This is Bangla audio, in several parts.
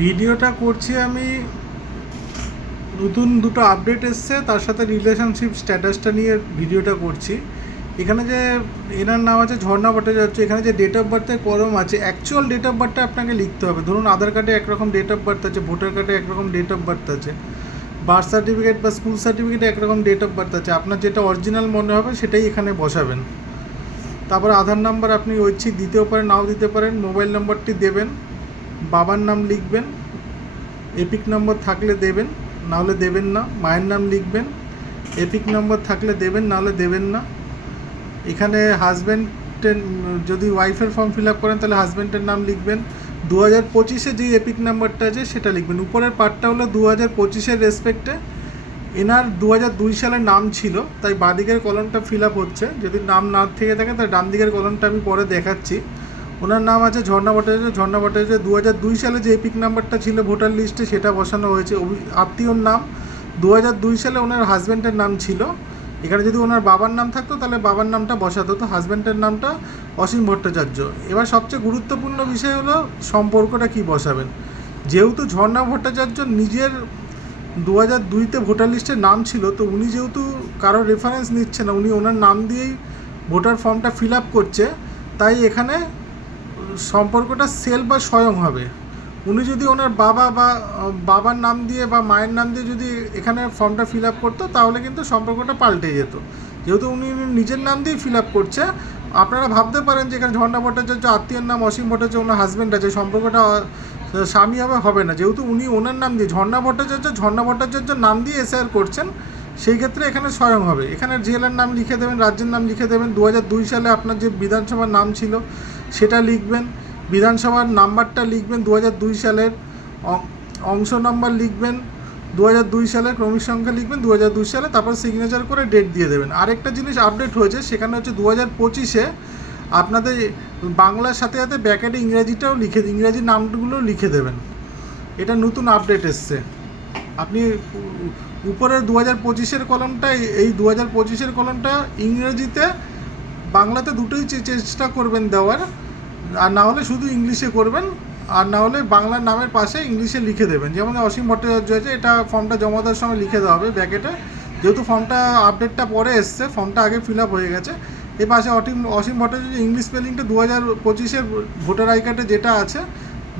ভিডিওটা করছি আমি, নতুন দুটো আপডেট এসছে, তার সাথে রিলেশনশিপ স্ট্যাটাসটা নিয়ে ভিডিওটা করছি। এখানে যে এনার নাম আছে ঝর্ণা ভট্টাচার্য, এখানে যে ডেট অফ বার্থের কলম আছে, অ্যাকচুয়াল ডেট অফ বার্থটা আপনাকে লিখতে হবে। ধরুন আধার কার্ডে একরকম ডেট অফ বার্থ আছে, ভোটার কার্ডে একরকম ডেট অফ বার্থ আছে, বার্থ সার্টিফিকেট বা স্কুল সার্টিফিকেটে একরকম ডেট অফ বার্থ আছে। আপনার যেটা অরিজিনাল মনে হবে সেটাই এখানে বসাবেন। তারপরে আধার নাম্বার আপনি ঐচ্ছিক দিতেও পারেন, নাও দিতে পারেন। মোবাইল নম্বরটি দেবেন, বাবার নাম লিখবেন, এপিক নম্বর থাকলে দেবেন, নাহলে দেবেন না। মায়ের নাম লিখবেন, এপিক নম্বর থাকলে দেবেন, নাহলে দেবেন না। এখানে হাজব্যান্ডের, যদি ওয়াইফের ফর্ম ফিল আপ করেন তাহলে হাজব্যান্ডের নাম লিখবেন। 2025-এ যে এপিক নাম্বারটা আছে সেটা লিখবেন। উপরের পার্টটা হলো 2025-এর রেসপেক্টে। এনার 2002 সালের নাম ছিল, তাই বাঁদিকের কলমটা ফিল আপ হচ্ছে। যদি নাম না থেকে থাকে তাই ডান দিকের কলমটা আমি পরে দেখাচ্ছি। ওনার নাম আছে ঝর্ণা ভট্টাচার্য। ঝর্ণা ভট্টাচার্য 2002 সালে যে এপিক নাম্বারটা ছিল ভোটার লিস্টে সেটা বসানো হয়েছে। আত্মীয়র নাম 2002 সালে ওনার হাজব্যান্ডের নাম ছিল। এখানে যদি ওনার বাবার নাম থাকতো তাহলে বাবার নামটা বসাতো, তো হাজব্যান্ডের নামটা অসীম ভট্টাচার্য। এবার সবচেয়ে গুরুত্বপূর্ণ বিষয় হলো সম্পর্কটা কি বসাবেন। যেহেতু ঝর্ণা ভট্টাচার্য নিজের 2002-তে ভোটার লিস্টের নাম ছিল, তো উনি যেহেতু কারোর রেফারেন্স নিচ্ছে না, উনি ওনার নাম দিয়েই ভোটার ফর্মটা ফিল আপ করছে, তাই এখানে সম্পর্কটা সেলফ বা স্বয়ং হবে। উনি যদি ওনার বাবার নাম দিয়ে বা মায়ের নাম দিয়ে যদি এখানে ফর্মটা ফিল আপ করতো তাহলে কিন্তু সম্পর্কটা পাল্টে যেত। যেহেতু উনি নিজের নাম দিয়ে ফিল আপ করছে, আপনারা ভাবতে পারেন যে এখানে ঝর্ণা ভট্টাচার্য, আত্মীয়র নাম অসীম ভট্টাচার্য, ওনার হাজব্যান্ড আছে, সম্পর্কটা স্বামী হবে না। যেহেতু উনি ওনার নাম দিয়ে ঝর্ণা ভট্টাচার্যর নাম দিয়ে এসআইআর করছেন, সেই ক্ষেত্রে এখানে স্বয়ং হবে। এখানে জেলার নাম লিখে দেবেন, রাজ্যের নাম লিখে দেবেন। 2002 সালে আপনার যে বিধানসভার নাম ছিল সেটা লিখবেন, বিধানসভার নাম্বারটা লিখবেন 2002 সালের, অংশ নাম্বার লিখবেন 2002 সালে, ক্রমিক সংখ্যা লিখবেন 2002 সালে, তারপর সিগনেচার করে ডেট দিয়ে দেবেন। আরেকটা জিনিস আপডেট হয়েছে, সেখানে হচ্ছে 2025-এ আপনাদের বাংলার সাথে সাথে ব্যাকেটে ইংরাজি নামগুলো লিখে দেবেন। এটা নতুন আপডেট এসছে। আপনি উপরের 2025-এর কলমটা, এই 2025-এর কলমটা ইংরেজিতে বাংলাতে দুটোই চেষ্টা করবেন দেওয়ার, আর না হলে শুধু ইংলিশে করবেন, আর না হলে বাংলার নামের পাশে ইংলিশে লিখে দেবেন। যেমন অসীম ভট্টাচার্য আছে, এটা ফর্মটা জমা দেওয়ার সময় লিখে দেওয়া হবে ব্যাকেটে। যেহেতু ফর্মটা আপডেটটা পরে এসছে, ফর্মটা আগে ফিল আপ হয়ে গেছে। এর পাশে অসীম ভট্টাচার্য ইংলিশ স্পেলিংটা 2025-এর ভোটার আই কার্ডে যেটা আছে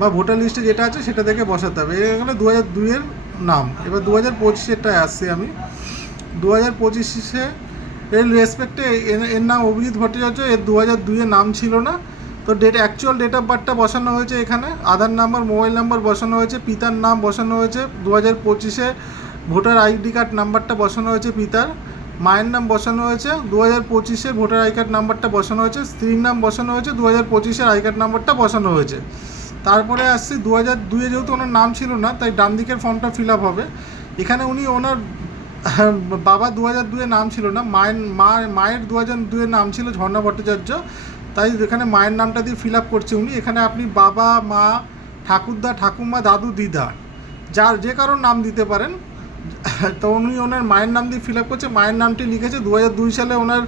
বা ভোটার লিস্টে যেটা আছে সেটা থেকে বসাতে হবে। এগুলো 2002-এর নাম। এবার 2025-এরটায় আসছি আমি। 2025-এ এর রেসপেক্টে এর নাম অভিজিৎ ভট্টাচার্য, এর 2002-এ নাম ছিল না, তো অ্যাকচুয়াল ডেট অফ বার্থটা বসানো হয়েছে এখানে। আধার নাম্বার, মোবাইল নাম্বার বসানো হয়েছে, পিতার নাম বসানো হয়েছে 2025-এ, ভোটার আইডি কার্ড নাম্বারটা বসানো হয়েছে পিতার, মায়ের নাম বসানো হয়েছে 2025-এ, ভোটার আই কার্ড নাম্বারটা বসানো হয়েছে, স্ত্রীর নাম বসানো হয়েছে 2025-এর আই কার্ড নাম্বারটা বসানো হয়েছে। তারপরে আসছি 2002-এ, যেহেতু ওনার নাম ছিল না তাই ডান দিকের ফর্মটা ফিল আপ হবে। এখানে উনি ওনার বাবা 2002-এ নাম ছিল না, মায়ের 2002-এ নাম ছিল ঝর্ণা ভট্টাচার্য, তাই এখানে মায়ের নামটা দিয়ে ফিল আপ করছে উনি। এখানে আপনি বাবা, মা, ঠাকুরদা, ঠাকুমা, দাদু, দিদা, যার যে কারোর নাম দিতে পারেন। তো উনি ওনার মায়ের নাম দিয়ে ফিল আপ করছে, মায়ের নামটি লিখেছে 2002 সালে, ওনার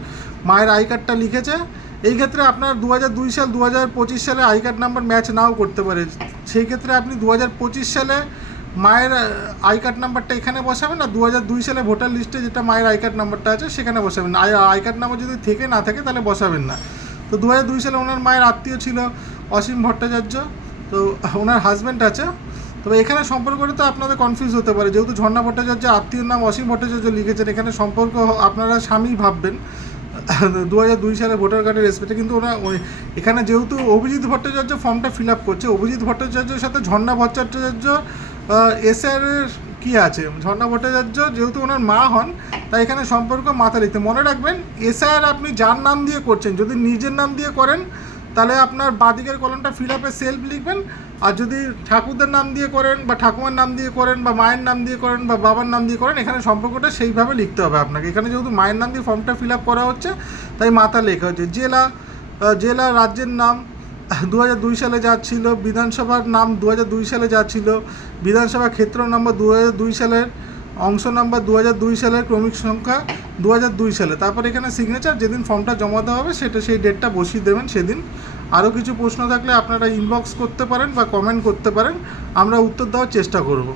মায়ের আই কার্ডটা লিখেছে। এই ক্ষেত্রে আপনার 2002 সাল 2025 সালে আই কার্ড নাম্বার ম্যাচ নাও করতে পারে। সেই ক্ষেত্রে আপনি 2025 সালে মায়ের আই কার্ড নাম্বারটা এখানে বসাবেন, আর 2002 সালে ভোটার লিস্টে যেটা মায়ের আই কার্ড নাম্বারটা আছে সেখানে বসাবেন। আই কার্ড নাম্বার যদি থেকে না থাকে তাহলে বসাবেন না। তো 2002 সালে ওনার মায়ের আত্মীয় ছিল অসীম ভট্টাচার্য, তো ওনার হাজব্যান্ড আছে। তবে এখানে সম্পর্কটা তো আপনাদের কনফিউজ হতে পারে, যেহেতু ঝর্ণা ভট্টাচার্য আত্মীয়র নাম অসীম ভট্টাচার্য লিখেছেন, এখানে সম্পর্ক আপনারা স্বামী ভাববেন 2002 সালে ভোটার কার্ডের রেসপেক্টে। কিন্তু এখানে যেহেতু অভিজিৎ ভট্টাচার্য ফর্মটা ফিল আপ করছে, অভিজিৎ ভট্টাচার্যের সাথে ঝর্ণা ভট্টাচার্য এসআইআরের কী আছে, ঝর্ণা ভট্টাচার্য যেহেতু ওনার মা হন, তাই এখানে সম্পর্ক মাথা লিখতে। মনে রাখবেন, এসআইআর আপনি যার নাম দিয়ে করছেন, যদি নিজের নাম দিয়ে করেন তাহলে আপনার বাঁদিকের কলমটা ফিল আপে সেলফ লিখবেন, আর যদি ঠাকুরদের নাম দিয়ে করেন বা ঠাকুমার নাম দিয়ে করেন বা মায়ের নাম দিয়ে করেন বা বাবার নাম দিয়ে করেন, এখানে সম্পর্কটা সেইভাবে লিখতে হবে আপনাকে। এখানে যেহেতু মায়ের নাম দিয়ে ফর্মটা ফিল আপ করা হচ্ছে তাই মাথা লেখা হচ্ছে। জেলা রাজ্যের নাম 2002 সালে যা ছিল, বিধানসভার নাম 2002 সালে যা ছিল, বিধানসভা ক্ষেত্র নম্বর 2002 সালের, অংশ নাম্বার 2002 সালের, ক্রমিক সংখ্যা 2002 সালে। তারপর এখানে সিগনেচার, যেদিন ফর্মটা জমা দেওয়া হবে সেটা সেই ডেটটা বসিয়ে দেবেন সেদিন। আরও কিছু প্রশ্ন থাকলে আপনারা ইনবক্স করতে পারেন বা কমেন্ট করতে পারেন, আমরা উত্তর দেওয়ার চেষ্টা করব।